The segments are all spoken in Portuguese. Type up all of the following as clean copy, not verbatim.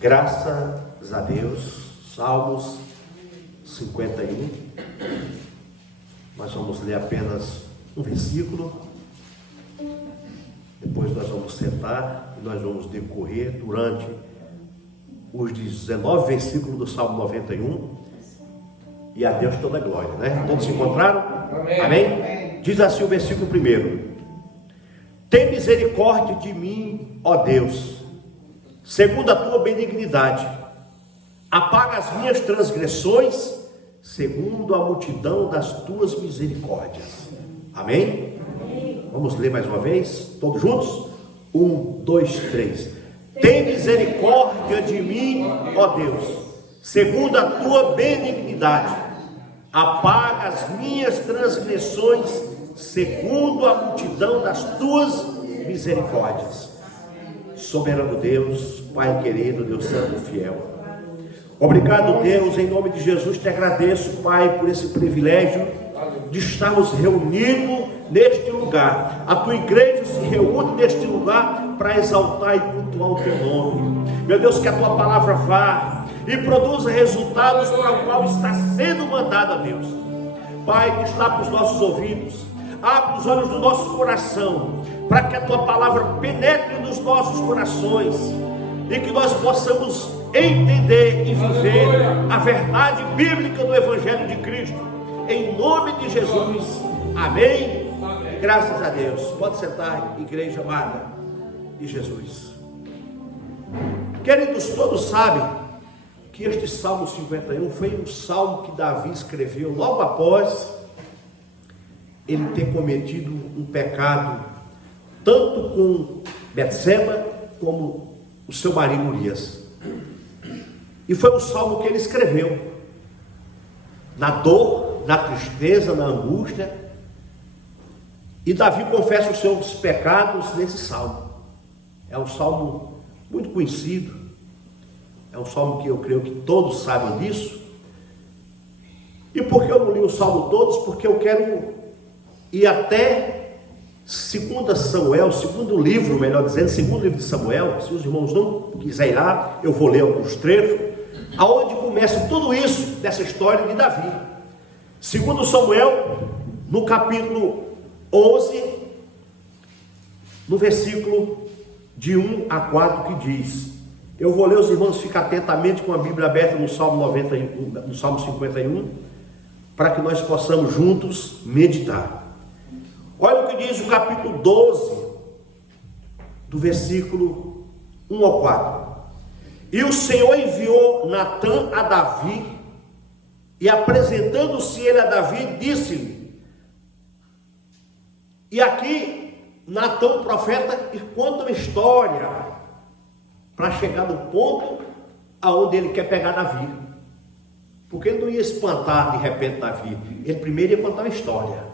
Graças a Deus, Salmos 51. Nós vamos ler apenas um versículo. Depois nós vamos sentar e nós vamos decorrer durante os 19 versículos do Salmo 91. E a Deus toda a glória, né? Todos se encontraram? Amém. Amém? Diz assim o versículo 1: Tem misericórdia de mim, ó Deus, segundo a tua benignidade. Apaga as minhas transgressões, segundo a multidão das tuas misericórdias. Amém? Amém. Vamos ler mais uma vez, todos juntos? 1, 2, 3. Tem misericórdia de mim, ó Deus, segundo a tua benignidade. Apaga as minhas transgressões, segundo a multidão das tuas misericórdias. Soberano Deus, Pai querido, Deus santo e fiel, obrigado, Deus, em nome de Jesus te agradeço, Pai, por esse privilégio de estarmos reunidos neste lugar. A tua igreja se reúne neste lugar para exaltar e cultuar o teu nome. Meu Deus, que a tua palavra vá e produza resultados para o qual está sendo mandada, Deus. Pai, que está para os nossos ouvidos, abre os olhos do nosso coração, para que a tua palavra penetre nos nossos corações e que nós possamos entender e viver a verdade bíblica do Evangelho de Cristo, em nome de Jesus. Amém? Amém. Graças a Deus. Pode sentar, igreja amada de Jesus. Queridos, todos sabem que este Salmo 51 foi um salmo que Davi escreveu logo após ele ter cometido um pecado, tanto com Betseba como o seu marido Urias. E foi um salmo que ele escreveu na dor, na tristeza, na angústia. E Davi confessa os seus pecados nesse salmo. É um salmo muito conhecido, é um salmo que eu creio que todos sabem disso. E por que eu não li o salmo todos? Porque eu quero ir até 2 Samuel, segundo livro, melhor dizendo, segundo livro de Samuel. Se os irmãos não quiserem ir lá, eu vou ler alguns trechos, aonde começa tudo isso dessa história de Davi. 2 Samuel, no capítulo 11, no versículo de 1 a 4, que diz, eu vou ler, os irmãos ficam atentamente com a Bíblia aberta no Salmo 91, no Salmo 51, para que nós possamos juntos meditar. Olha o que diz o capítulo 12, do versículo 1 ao 4. E o Senhor enviou Natã a Davi, e apresentando-se ele a Davi, disse-lhe, e aqui Natã, o profeta, conta uma história, para chegar no ponto aonde ele quer pegar Davi, porque ele não ia espantar de repente Davi, ele primeiro ia contar uma história.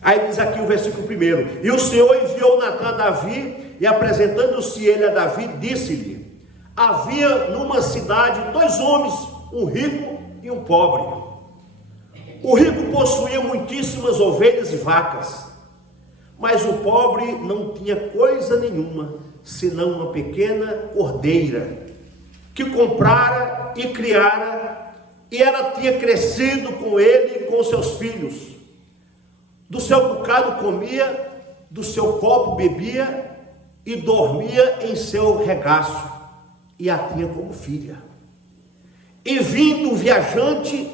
Aí diz aqui o versículo 1: e o Senhor enviou Natã a Davi, e apresentando-se ele a Davi, disse-lhe, havia numa cidade 2 homens, um rico e um pobre. O rico possuía muitíssimas ovelhas e vacas, mas o pobre não tinha coisa nenhuma, senão uma pequena cordeira, que comprara e criara, e ela tinha crescido com ele e com seus filhos. Do seu bocado comia, do seu copo bebia, e dormia em seu regaço, e a tinha como filha. E vindo o viajante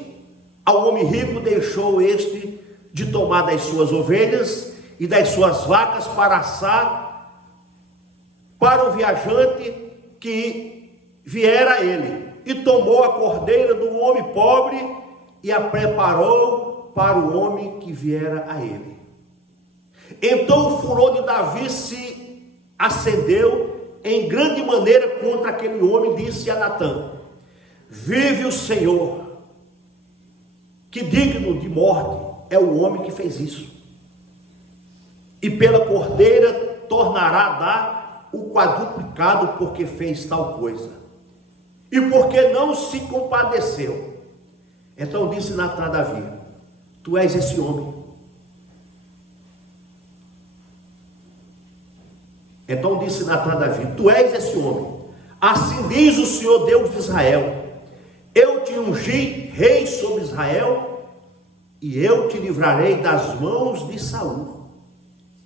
ao homem rico, deixou este de tomar das suas ovelhas e das suas vacas para assar para o viajante que viera a ele, e tomou a cordeira do homem pobre e a preparou para o homem que viera a ele. Então o furor de Davi se acendeu em grande maneira contra aquele homem, disse a Natã, vive o Senhor, que digno de morte é o homem que fez isso, e pela cordeira tornará a dar o quadruplicado, porque fez tal coisa, e porque não se compadeceu. Então disse Natã a Davi, tu és esse homem. Então disse Natã a Davi, tu és esse homem. Assim diz o Senhor Deus de Israel: eu te ungi rei sobre Israel, e eu te livrarei das mãos de Saul,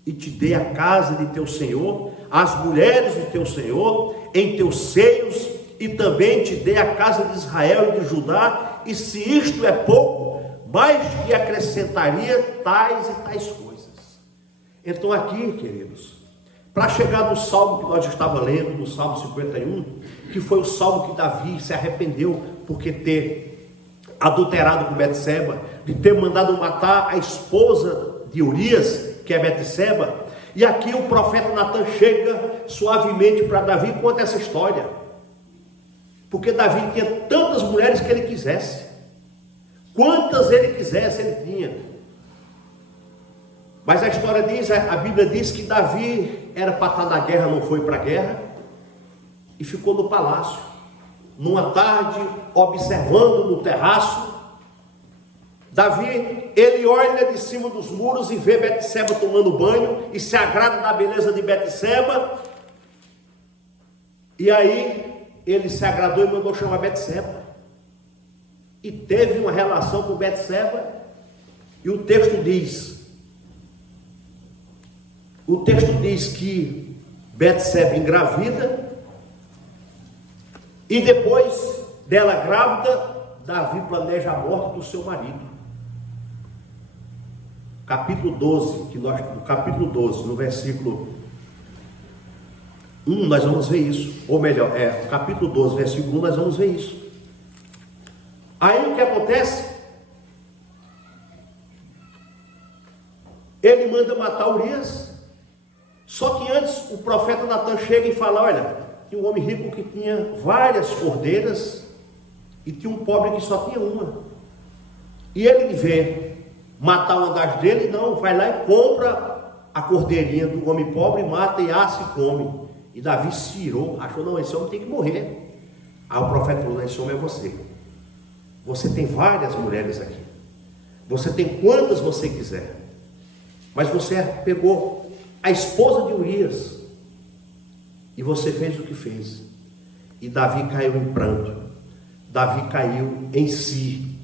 e te dei a casa de teu senhor, as mulheres de teu senhor, em teus seios, e também te dei a casa de Israel e de Judá, e se isto é pouco, mais que acrescentaria tais e tais coisas. Então aqui, queridos, para chegar no salmo que nós estávamos lendo, no Salmo 51, que foi o salmo que Davi se arrependeu porque ter adulterado com Betseba, de ter mandado matar a esposa de Urias, que é Betseba. E aqui o profeta Natan chega suavemente para Davi e conta essa história, porque Davi tinha tantas mulheres que ele quisesse, quantas ele quisesse ele tinha. Mas a história diz, a Bíblia diz que Davi era para estar na guerra, não foi para a guerra, e ficou no palácio. Numa tarde, observando no terraço, Davi, ele olha de cima dos muros e vê Betseba tomando banho, e se agrada da beleza de Betseba, e aí ele se agradou e mandou chamar Betseba, e teve uma relação com Betseba, e o texto diz que Betseba engravida, e depois dela grávida, Davi planeja a morte do seu marido. Capítulo 12, no capítulo 12, no versículo 1, nós vamos ver isso. Ou melhor, capítulo 12, versículo 1, nós vamos ver isso. Aí o que acontece? Ele manda matar Urias. Só que antes o profeta Natan chega e fala: olha, tinha um homem rico que tinha várias cordeiras, e tinha um pobre que só tinha uma. E ele vê matar uma das dele, não, vai lá e compra a cordeirinha do homem pobre, mata e assa e come. E Davi se irou, achou: não, esse homem tem que morrer. Aí o profeta falou: não, esse homem é você. Você tem várias mulheres aqui, você tem quantas você quiser, mas você pegou a esposa de Urias, e você fez o que fez. E Davi caiu em pranto, Davi caiu em si,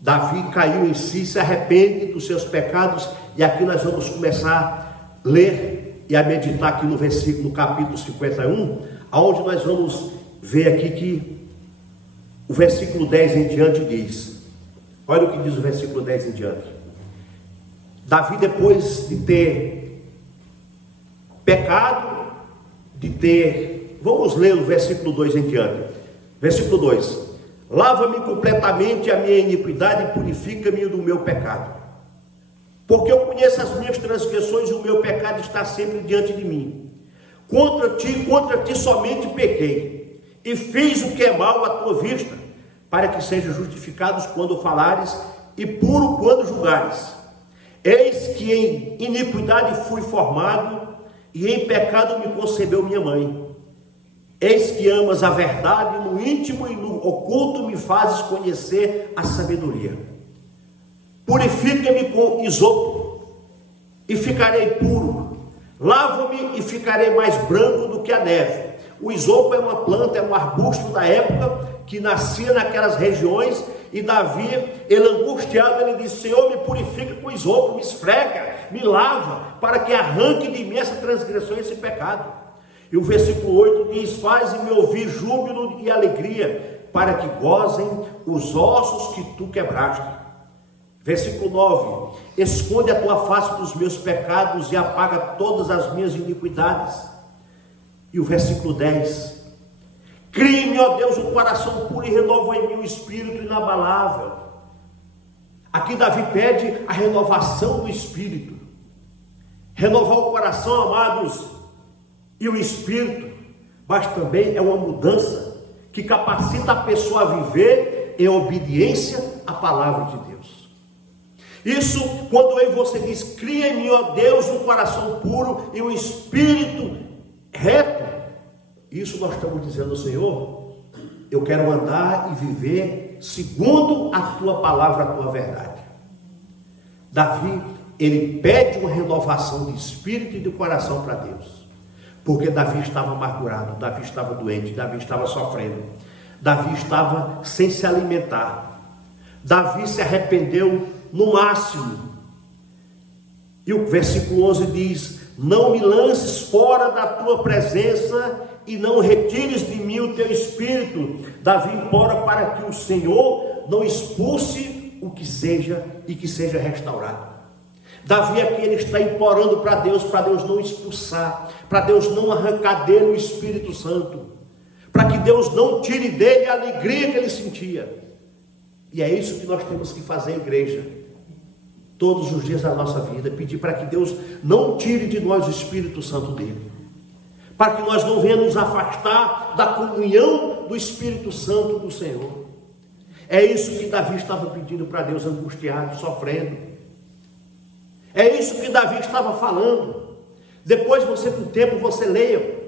Davi caiu em si, se arrepende dos seus pecados. E aqui nós vamos começar a ler e a meditar aqui no versículo, no capítulo 51, aonde nós vamos ver aqui que o versículo 10 em diante diz, olha o que diz o versículo 10 em diante. Davi, depois de ter pecado, vamos ler o versículo 2 em diante. Versículo 2: lava-me completamente a minha iniquidade e purifica-me do meu pecado, porque eu conheço as minhas transgressões e o meu pecado está sempre diante de mim. Contra ti somente pequei, e fiz o que é mal à tua vista, para que sejam justificados quando falares e puro quando julgares. Eis que em iniquidade fui formado, e em pecado me concebeu minha mãe. Eis que amas a verdade, no íntimo e no oculto me fazes conhecer a sabedoria. Purifica-me com isopo, e ficarei puro. Lava-me e ficarei mais branco do que a neve. O isopo é uma planta, é um arbusto da época, que nascia naquelas regiões. E Davi, ele angustiado, ele disse: Senhor, me purifica com isopo, me esfrega, me lava, para que arranque de mim essa transgressão, esse pecado. E o versículo 8 diz: faze-me ouvir júbilo e alegria, para que gozem os ossos que tu quebraste. Versículo 9: esconde a tua face dos meus pecados e apaga todas as minhas iniquidades. E o versículo 10: crie-me, ó Deus, um coração puro e renova em mim um espírito inabalável. Aqui Davi pede a renovação do espírito. Renovar o coração, amados, e o espírito, mas também é uma mudança que capacita a pessoa a viver em obediência à palavra de Deus. Isso, quando eu e você diz: cria em mim, ó Deus, um coração puro e um espírito reto, isso nós estamos dizendo: Senhor, eu quero andar e viver segundo a tua palavra, a tua verdade. Davi, ele pede uma renovação de espírito e de coração para Deus. Porque Davi estava amargurado, Davi estava doente, Davi estava sofrendo, Davi estava sem se alimentar. Davi se arrependeu no máximo. E o versículo 11 diz: não me lances fora da tua presença e não retires de mim o teu espírito. Davi implora para que o Senhor não expulse o que seja e que seja restaurado. Davi aqui ele está implorando para Deus não expulsar, para Deus não arrancar dele o Espírito Santo, para que Deus não tire dele a alegria que ele sentia. E é isso que nós temos que fazer, igreja, todos os dias da nossa vida, pedir para que Deus não tire de nós o Espírito Santo dele, para que nós não venhamos nos afastar da comunhão do Espírito Santo do Senhor. É isso que Davi estava pedindo para Deus, angustiado, sofrendo. É isso que Davi estava falando. Depois você, com o tempo, você leia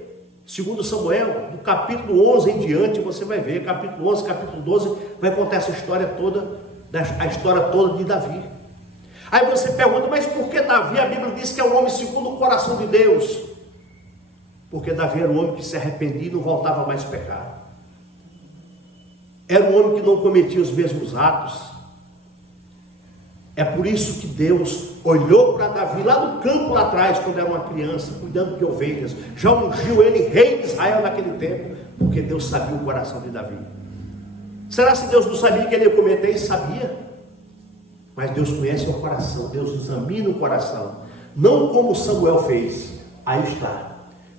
2 Samuel, do capítulo 11 em diante, você vai ver, capítulo 11, capítulo 12, vai contar essa história toda, a história toda de Davi. Aí você pergunta, mas por que Davi? A Bíblia diz que é um homem segundo o coração de Deus. Porque Davi era um homem que se arrependia e não voltava mais a pecar. Era um homem que não cometia os mesmos atos. É por isso que Deus olhou para Davi lá no campo lá atrás, quando era uma criança, cuidando de ovelhas. Já ungiu ele rei de Israel naquele tempo, porque Deus sabia o coração de Davi. Será se Deus não sabia que ele ia cometer? Ele sabia. Mas Deus conhece o coração, Deus examina o coração. Não como Samuel fez. Aí está.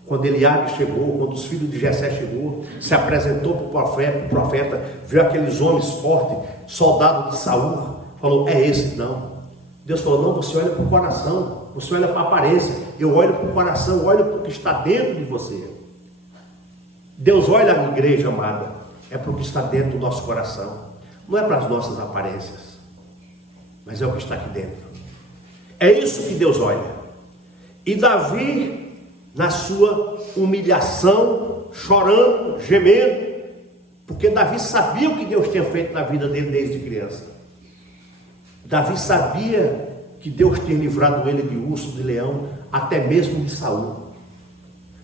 Quando Eliabe chegou, quando os filhos de Jessé chegou, se apresentou para o profeta, viu aqueles homens fortes, soldados de Saul, falou, é esse não. Deus falou, não, você olha para o coração, você olha para a aparência, eu olho para o coração, olho para o que está dentro de você. Deus olha a igreja amada, é para o que está dentro do nosso coração, não é para as nossas aparências, mas é o que está aqui dentro. É isso que Deus olha. E Davi, na sua humilhação, chorando, gemendo, porque Davi sabia o que Deus tinha feito na vida dele desde criança. Davi sabia que Deus tinha livrado ele de urso, de leão, até mesmo de Saul.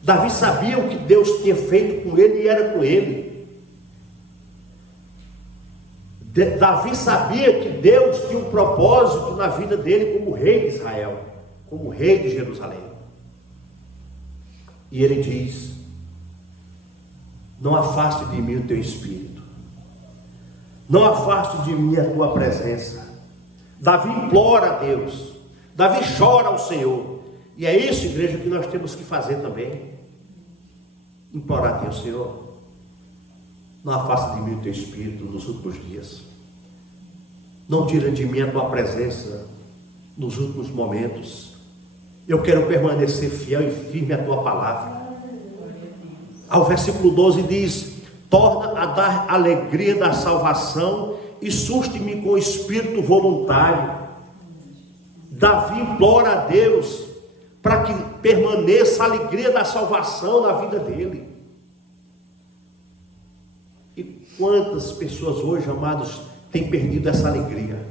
Davi sabia o que Deus tinha feito com ele e era com ele. Davi sabia que Deus tinha um propósito na vida dele como rei de Israel, como rei de Jerusalém. E ele diz, não afaste de mim o teu espírito, não afaste de mim a tua presença. Davi implora a Deus, Davi chora ao Senhor, e é isso, igreja, que nós temos que fazer também, implorar a Deus, Senhor, não afaste de mim o teu espírito nos últimos dias, não tira de mim a tua presença nos últimos momentos, eu quero permanecer fiel e firme à tua palavra. Ao versículo 12 diz, torna a dar alegria da salvação e suste-me com o espírito voluntário. Davi implora a Deus para que permaneça a alegria da salvação na vida dele. E quantas pessoas hoje, amados, têm perdido essa alegria?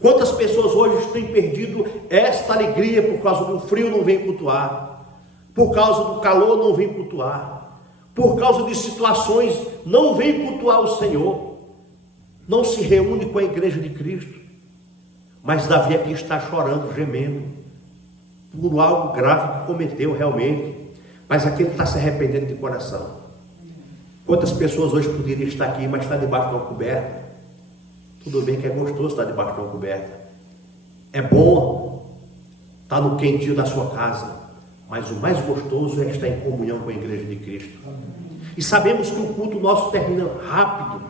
Quantas pessoas hoje têm perdido esta alegria por causa do frio não vem cultuar, por causa do calor não vem cultuar, por causa de situações não vem cultuar o Senhor, não se reúne com a igreja de Cristo. Mas Davi aqui está chorando, gemendo, por algo grave que cometeu realmente, mas aqui ele está se arrependendo de coração. Quantas pessoas hoje poderiam estar aqui, mas está debaixo de uma coberta? Tudo bem que é gostoso estar debaixo de uma coberta, é bom estar no quentinho da sua casa, mas o mais gostoso é estar em comunhão com a igreja de Cristo. E sabemos que o culto nosso termina rápido,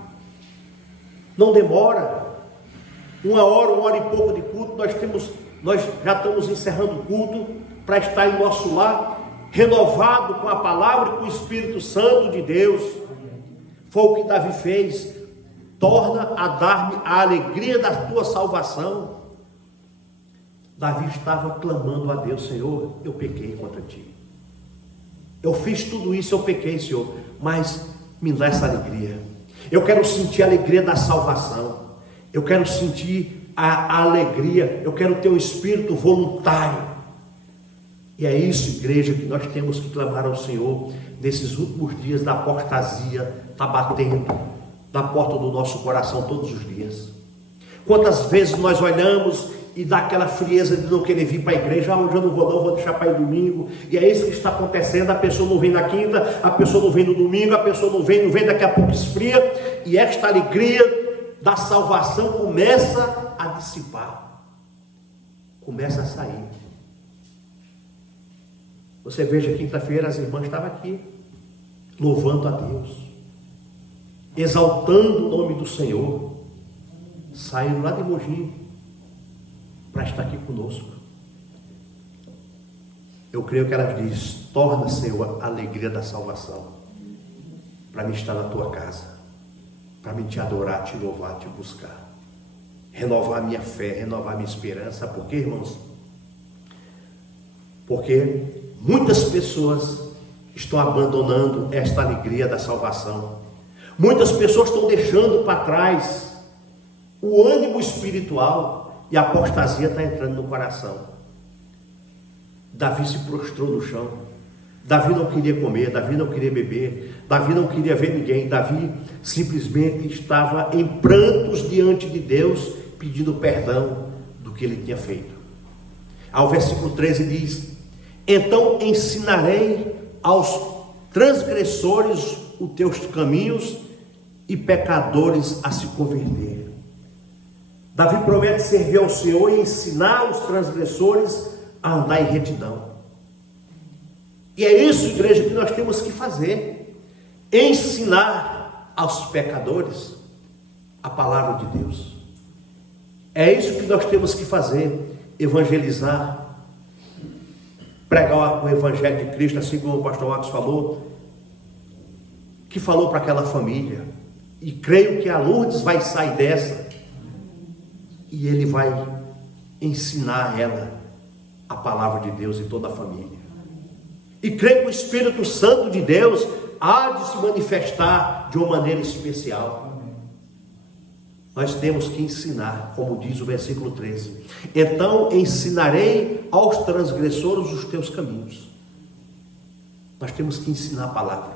não demora, uma hora e pouco de culto, nós já estamos encerrando o culto, para estar em nosso lar, renovado com a palavra e com o Espírito Santo de Deus. Foi o que Davi fez, torna a dar-me a alegria da tua salvação. Davi estava clamando a Deus, Senhor, eu pequei contra ti, eu fiz tudo isso, eu pequei, Senhor, mas me dá essa alegria. Eu quero sentir a alegria da salvação, eu quero sentir a alegria, eu quero ter um espírito voluntário. E é isso, igreja, que nós temos que clamar ao Senhor nesses últimos dias da apostasia, está batendo na porta do nosso coração todos os dias. Quantas vezes nós olhamos e dá aquela frieza de não querer vir para a igreja, hoje eu não vou não, vou deixar para ir domingo, e é isso que está acontecendo, a pessoa não vem na quinta, a pessoa não vem no domingo, a pessoa não vem, daqui a pouco esfria, e esta alegria da salvação começa a dissipar, começa a sair. Você veja, quinta-feira as irmãs estavam aqui, louvando a Deus, exaltando o nome do Senhor, saíram lá de Mogi para estar aqui conosco. Eu creio que elas dizem: torna, Senhor, a alegria da salvação, para me estar na tua casa, para me te adorar, te louvar, te buscar, renovar a minha fé, renovar a minha esperança. Por quê, irmãos? Porque muitas pessoas estão abandonando esta alegria da salvação. Muitas pessoas estão deixando para trás o ânimo espiritual, e a apostasia está entrando no coração. Davi se prostrou no chão. Davi não queria comer, Davi não queria beber, Davi não queria ver ninguém. Davi simplesmente estava em prantos diante de Deus, pedindo perdão do que ele tinha feito. Ao versículo 13 diz: então ensinarei aos transgressores os teus caminhos e pecadores a se converter. Davi promete servir ao Senhor e ensinar os transgressores a andar em retidão. E é isso, igreja, que nós temos que fazer: ensinar aos pecadores a palavra de Deus. É isso que nós temos que fazer: evangelizar, pregar o evangelho de Cristo, assim como o pastor Marcos falou, que falou para aquela família. E creio que a Lourdes vai sair dessa e ele vai ensinar a ela a palavra de Deus e toda a família. E creio que o Espírito Santo de Deus há de se manifestar de uma maneira especial. Nós temos que ensinar, como diz o versículo 13: então ensinarei aos transgressores os teus caminhos. Nós temos que ensinar a palavra,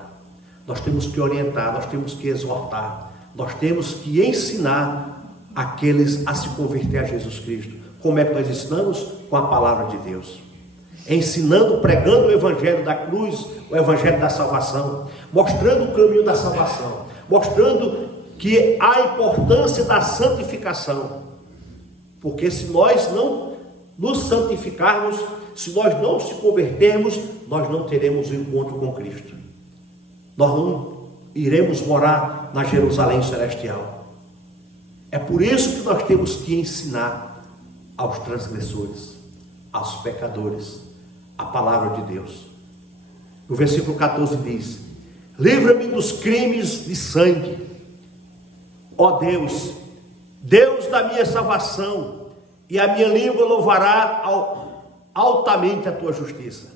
nós temos que orientar, nós temos que exortar, nós temos que ensinar aqueles a se converter a Jesus Cristo. Como é que nós ensinamos? Com a palavra de Deus, ensinando, pregando o evangelho da cruz, o evangelho da salvação, mostrando o caminho da salvação, mostrando que há a importância da santificação, porque se nós não nos santificarmos, se nós não se convertermos, nós não teremos o encontro com Cristo, nós não iremos morar na Jerusalém celestial. É por isso que nós temos que ensinar aos transgressores, aos pecadores, a palavra de Deus. No versículo 14 diz: livra-me dos crimes de sangue, ó Deus, Deus da minha salvação, e a minha língua louvará altamente a tua justiça.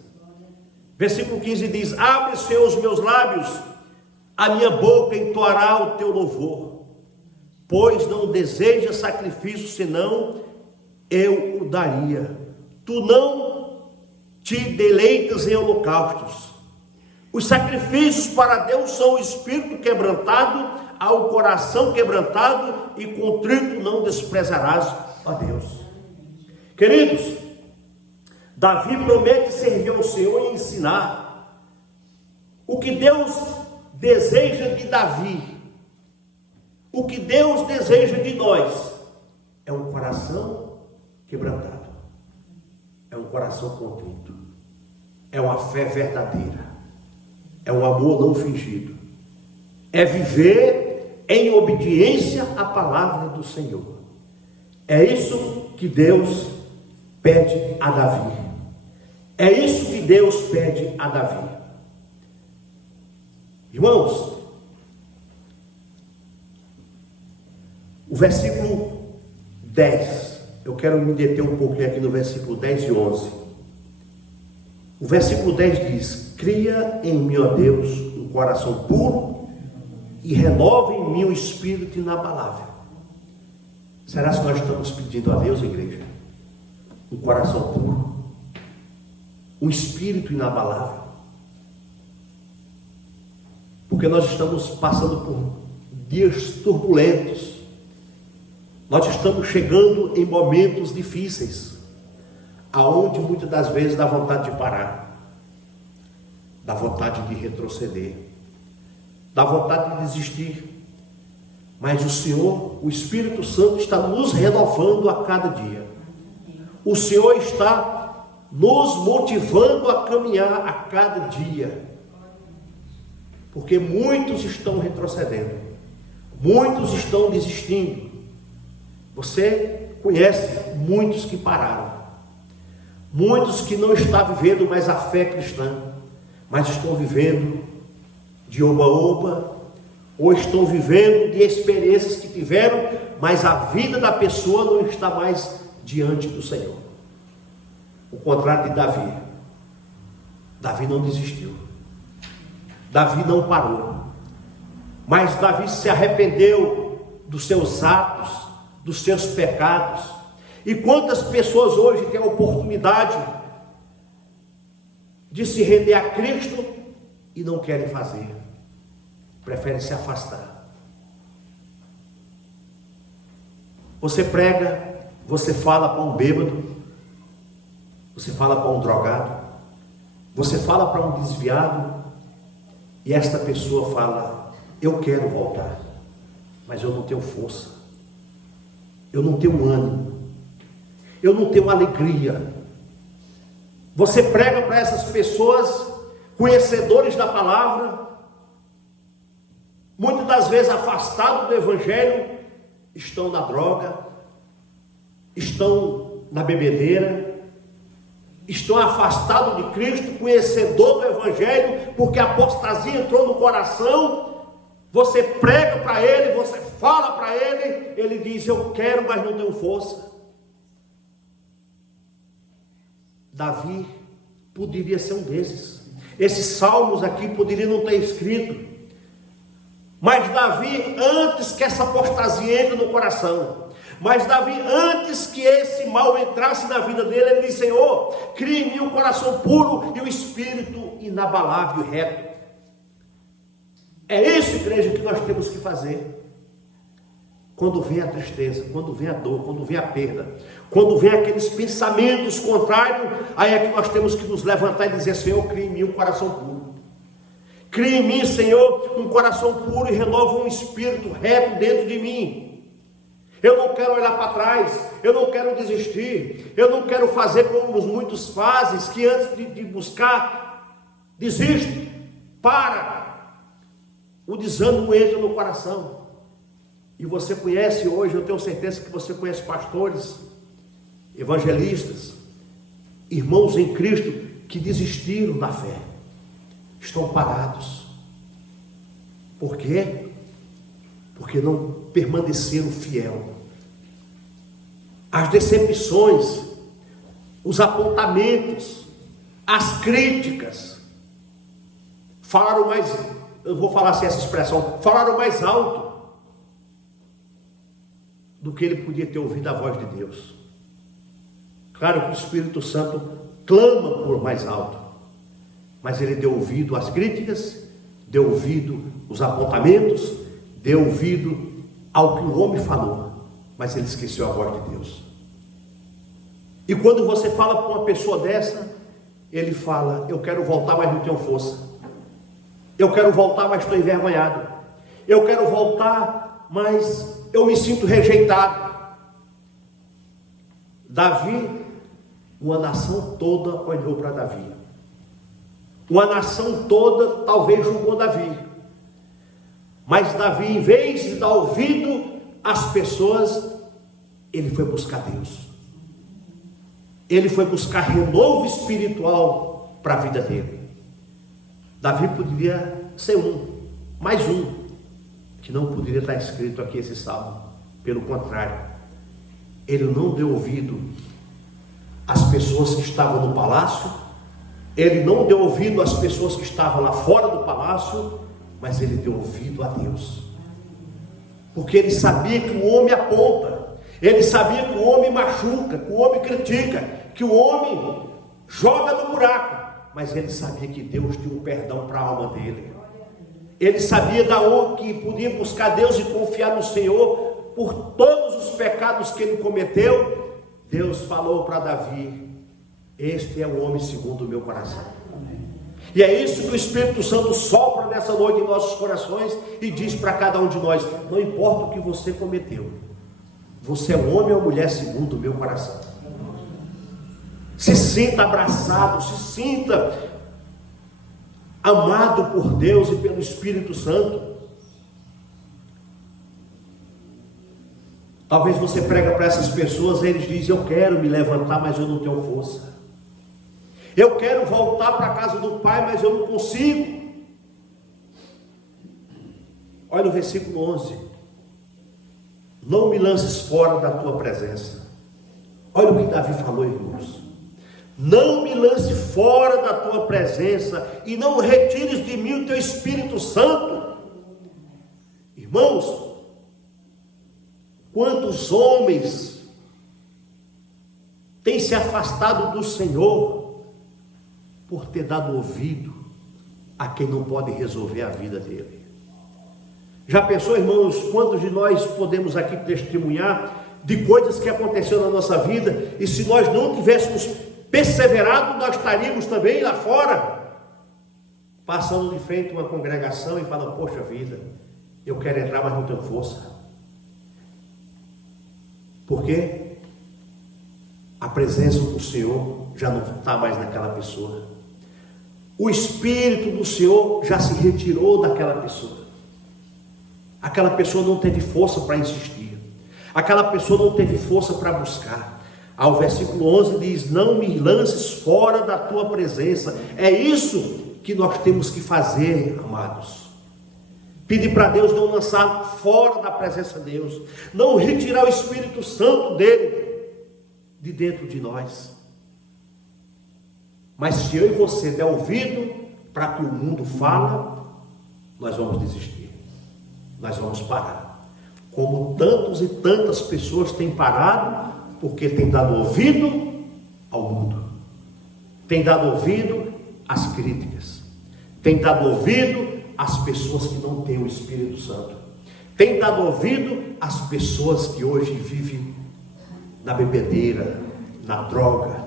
Versículo 15 diz: abre, Senhor, os meus lábios, a minha boca entoará o teu louvor, pois não deseja sacrifício, senão eu o daria. Tu não te deleitas em holocaustos. Os sacrifícios para Deus são o espírito quebrantado, ao coração quebrantado e contrito não desprezarás, ó Deus. Queridos, Davi promete servir ao Senhor e ensinar. O que Deus deseja de Davi, o que Deus deseja de nós, é um coração quebrantado, é um coração contrito, é uma fé verdadeira, é um amor não fingido, é viver em obediência à palavra do Senhor. É isso que Deus pede a Davi, é isso que Deus pede a Davi. Irmãos, o versículo 10, eu quero me deter um pouquinho aqui no versículo 10 e 11. O versículo 10 diz: cria em mim, ó Deus, um coração puro e renova em mim um espírito inabalável. Será que nós estamos pedindo a Deus, igreja, um coração puro, um espírito inabalável. Porque nós estamos passando por dias turbulentos. Nós estamos chegando em momentos difíceis, aonde muitas das vezes dá vontade de parar, dá vontade de retroceder, dá vontade de desistir. Mas o Senhor, o Espírito Santo, está nos renovando a cada dia. O Senhor está nos motivando a caminhar a cada dia. Porque muitos estão retrocedendo, muitos estão desistindo. Você conhece muitos que pararam, muitos que não estão vivendo mais a fé cristã, mas estão vivendo de oba-oba, ou estão vivendo de experiências que tiveram, mas a vida da pessoa não está mais diante do Senhor. O contrário de Davi. Davi não desistiu, Davi não parou, mas Davi se arrependeu dos seus atos, dos seus pecados. E quantas pessoas hoje têm a oportunidade de se render a Cristo e não querem fazer, preferem se afastar. Você prega, você fala para um bêbado, você fala para um drogado, você fala para um desviado, e esta pessoa fala: eu quero voltar, mas eu não tenho força, eu não tenho ânimo, eu não tenho alegria. Você prega para essas pessoas, conhecedores da palavra, muitas das vezes afastados do Evangelho, estão na droga, estão na bebedeira, estão afastados de Cristo, conhecedor do Evangelho, porque a apostasia entrou no coração. Você prega para ele, você fala para ele, ele diz: eu quero, mas não tenho força. Davi poderia ser um desses. Esses salmos aqui poderiam não ter escrito, mas Davi, antes que essa apostasia entre no coração, mas Davi, antes que esse mal entrasse na vida dele, ele disse: Senhor, cria em mim um coração puro e um espírito inabalável e reto. É isso, igreja, que nós temos que fazer. Quando vem a tristeza, quando vem a dor, quando vem a perda, quando vem aqueles pensamentos contrários, aí é que nós temos que nos levantar e dizer: Senhor, cria em mim um coração puro. Cria em mim, Senhor, um coração puro e renova um espírito reto dentro de mim. Eu não quero olhar para trás, eu não quero desistir, eu não quero fazer como muitos fazem, que antes de buscar, desiste, para. O desânimo entra no coração. E você conhece hoje, eu tenho certeza que você conhece pastores, evangelistas, irmãos em Cristo que desistiram da fé, estão parados. Por quê? Porque não permaneceram fiel. As decepções, os apontamentos, as críticas, falaram mais, eu vou falar assim essa expressão, falaram mais alto do que ele podia ter ouvido a voz de Deus. Claro que o Espírito Santo clama por mais alto, mas ele deu ouvido às críticas, deu ouvido aos apontamentos, deu ouvido ao que o homem falou, mas ele esqueceu a voz de Deus. E quando você fala para uma pessoa dessa, ele fala: eu quero voltar, mas não tenho força. Eu quero voltar, mas estou envergonhado. Eu quero voltar, mas eu me sinto rejeitado. Davi, uma nação toda olhou para Davi. Uma nação toda talvez julgou Davi. Mas Davi, em vez de dar ouvido às pessoas, ele foi buscar Deus. Ele foi buscar renovo espiritual para a vida dele. Davi poderia ser mais um, que não poderia estar escrito aqui esse salmo. Pelo contrário, ele não deu ouvido às pessoas que estavam no palácio, ele não deu ouvido às pessoas que estavam lá fora do palácio, mas ele deu ouvido a Deus, porque ele sabia que o homem aponta, ele sabia que o homem machuca, que o homem critica, que o homem joga no buraco. Mas ele sabia que Deus tinha um perdão para a alma dele. Ele sabia da onde que podia buscar Deus e confiar no Senhor por todos os pecados que ele cometeu. Deus falou para Davi: este é o homem segundo o meu coração. E é isso que o Espírito Santo sopra nessa noite em nossos corações e diz para cada um de nós: não importa o que você cometeu, você é um homem ou mulher segundo o meu coração. Se sinta abraçado, se sinta amado por Deus e pelo Espírito Santo. Talvez você prega para essas pessoas e eles dizem: eu quero me levantar, mas eu não tenho força. Eu quero voltar para a casa do Pai, mas eu não consigo. Olha o versículo 11: não me lances fora da tua presença. Olha o que Davi falou, irmãos: não me lance fora da tua presença e não retires de mim o teu Espírito Santo. Irmãos, quantos homens têm se afastado do Senhor por ter dado ouvido a quem não pode resolver a vida dele? Já pensou, irmãos, quantos de nós podemos aqui testemunhar de coisas que aconteceram na nossa vida, e se nós não tivéssemos perseverado, nós estaríamos também lá fora, passando de frente a uma congregação e falando: poxa vida, eu quero entrar, mas não tenho força. Por quê? A presença do Senhor já não está mais naquela pessoa. O Espírito do Senhor já se retirou daquela pessoa. Aquela pessoa não teve força para insistir. Aquela pessoa não teve força para buscar. Ao versículo 11 diz: não me lances fora da tua presença. É isso que nós temos que fazer, amados. Pedir para Deus não lançar fora da presença de Deus, não retirar o Espírito Santo dele de dentro de nós. Mas se eu e você der ouvido para que o mundo fala, nós vamos desistir, nós vamos parar, como tantos e tantas pessoas têm parado, porque têm dado ouvido ao mundo, têm dado ouvido às críticas, têm dado ouvido às pessoas que não têm o Espírito Santo, têm dado ouvido às pessoas que hoje vivem na bebedeira, na droga,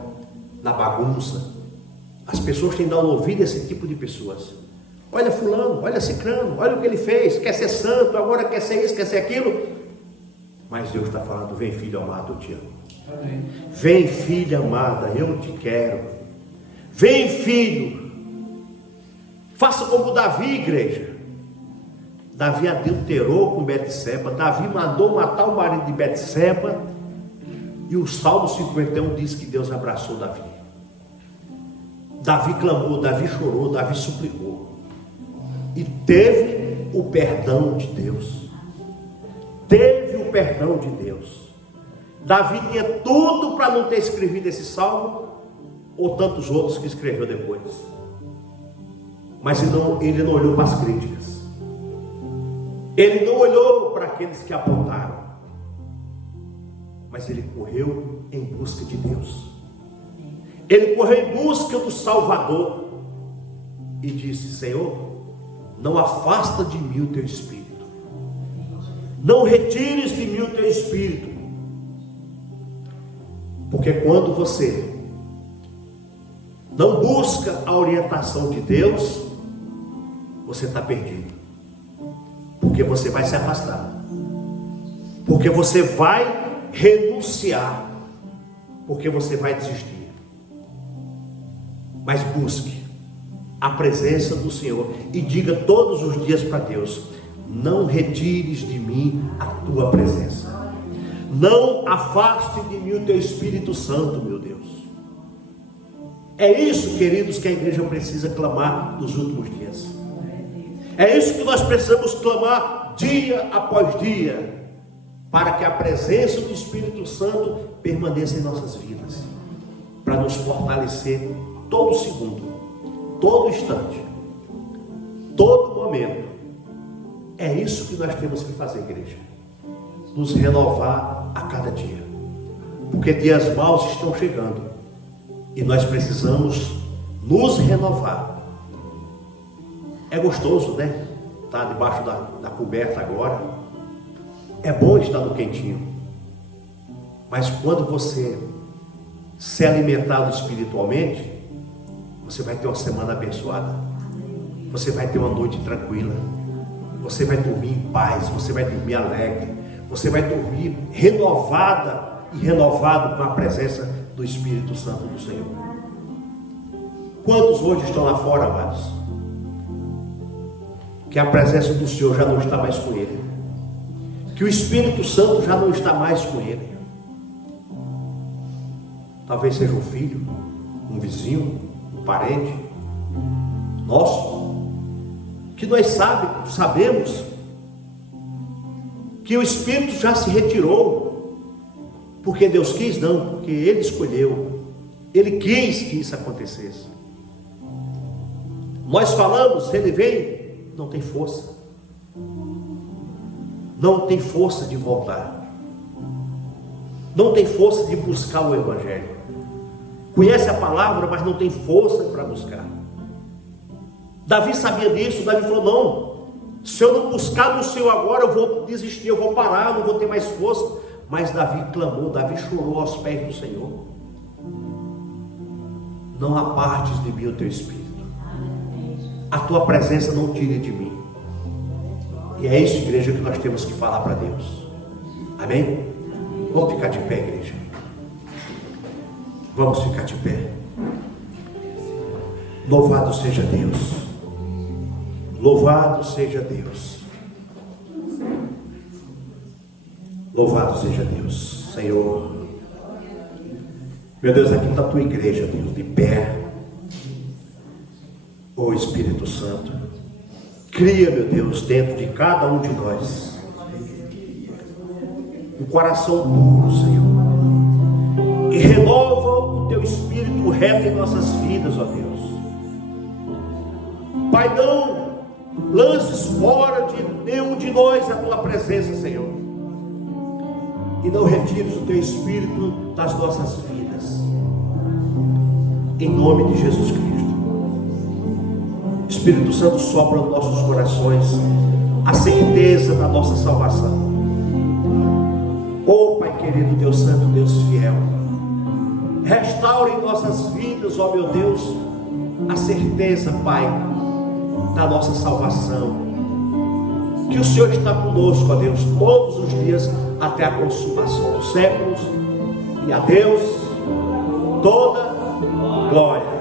na bagunça. As pessoas têm dado ouvido a esse tipo de pessoas. Olha fulano, olha cicrano, olha o que ele fez, quer ser santo, agora quer ser isso, quer ser aquilo. Mas Deus está falando: vem filho amado, eu te amo. Amém. Vem filha amada, eu te quero. Vem filho. Faça como Davi, igreja. Davi adulterou com Betseba. Davi mandou matar o marido de Betseba. E o Salmo 51 diz que Deus abraçou Davi. Davi clamou, Davi chorou, Davi suplicou. E teve o perdão de Deus. Teve o perdão de Deus. Davi tinha tudo para não ter escrevido esse salmo, ou tantos outros que escreveu depois. Mas ele não olhou para as críticas. Ele não olhou para aqueles que apontaram. Mas ele correu em busca de Deus. Ele correu em busca do Salvador. E disse: Senhor, não afasta de mim o teu Espírito. Não retires de mim o teu Espírito. Porque quando você não busca a orientação de Deus, você está perdido. Porque você vai se afastar. Porque você vai renunciar. Porque você vai desistir. Mas busque a presença do Senhor e diga todos os dias para Deus: não retires de mim a tua presença. Não afaste de mim o teu Espírito Santo, meu Deus. É isso, queridos, que a igreja precisa clamar nos últimos dias. É isso que nós precisamos clamar dia após dia, para que a presença do Espírito Santo permaneça em nossas vidas, para nos fortalecer todo segundo, todo instante, todo momento. É isso que nós temos que fazer, igreja. Nos renovar a cada dia. Porque dias maus estão chegando. E nós precisamos nos renovar. É gostoso, né? Estar debaixo da coberta agora. É bom estar no quentinho. Mas quando você ser alimentado espiritualmente, você vai ter uma semana abençoada. Você vai ter uma noite tranquila. Você vai dormir em paz. Você vai dormir alegre. Você vai dormir renovada e renovado com a presença do Espírito Santo do Senhor. Quantos hoje estão lá fora, amados, que a presença do Senhor já não está mais com ele, que o Espírito Santo já não está mais com ele? Talvez seja um filho, um vizinho, um parente nosso, que nós sabemos que o Espírito já se retirou, porque Deus quis? Não, porque Ele escolheu, Ele quis que isso acontecesse. Nós falamos, Ele vem, não tem força, não tem força de voltar, não tem força de buscar o Evangelho, conhece a palavra, mas não tem força para buscar. Davi sabia disso. Davi falou: não, se eu não buscar no Senhor agora, eu vou desistir, eu vou parar, eu não vou ter mais força. Mas Davi clamou, Davi chorou aos pés do Senhor: não apartes de mim o teu espírito, a tua presença não tire de mim. E é isso, igreja, que nós temos que falar para Deus. Amém? Vamos ficar de pé, igreja. Vamos ficar de pé. Louvado seja Deus. Louvado seja Deus. Louvado seja Deus. Senhor, meu Deus, aqui está a tua igreja, Deus, de pé. Ó Espírito Santo, cria, meu Deus, dentro de cada um de nós um coração puro, Senhor, e renova o teu Espírito reto em nossas vidas, ó Deus. Pai, não lances fora de nenhum de nós a tua presença, Senhor, e não retires o teu Espírito das nossas vidas, em nome de Jesus Cristo. Espírito Santo, sopra nos nossos corações a certeza da nossa salvação. Oh Pai querido, Deus Santo, Deus fiel, restaure em nossas vidas, ó meu Deus, a certeza, Pai, da nossa salvação, que o Senhor está conosco, ó Deus, todos os dias até a consumação dos séculos, e a Deus toda glória.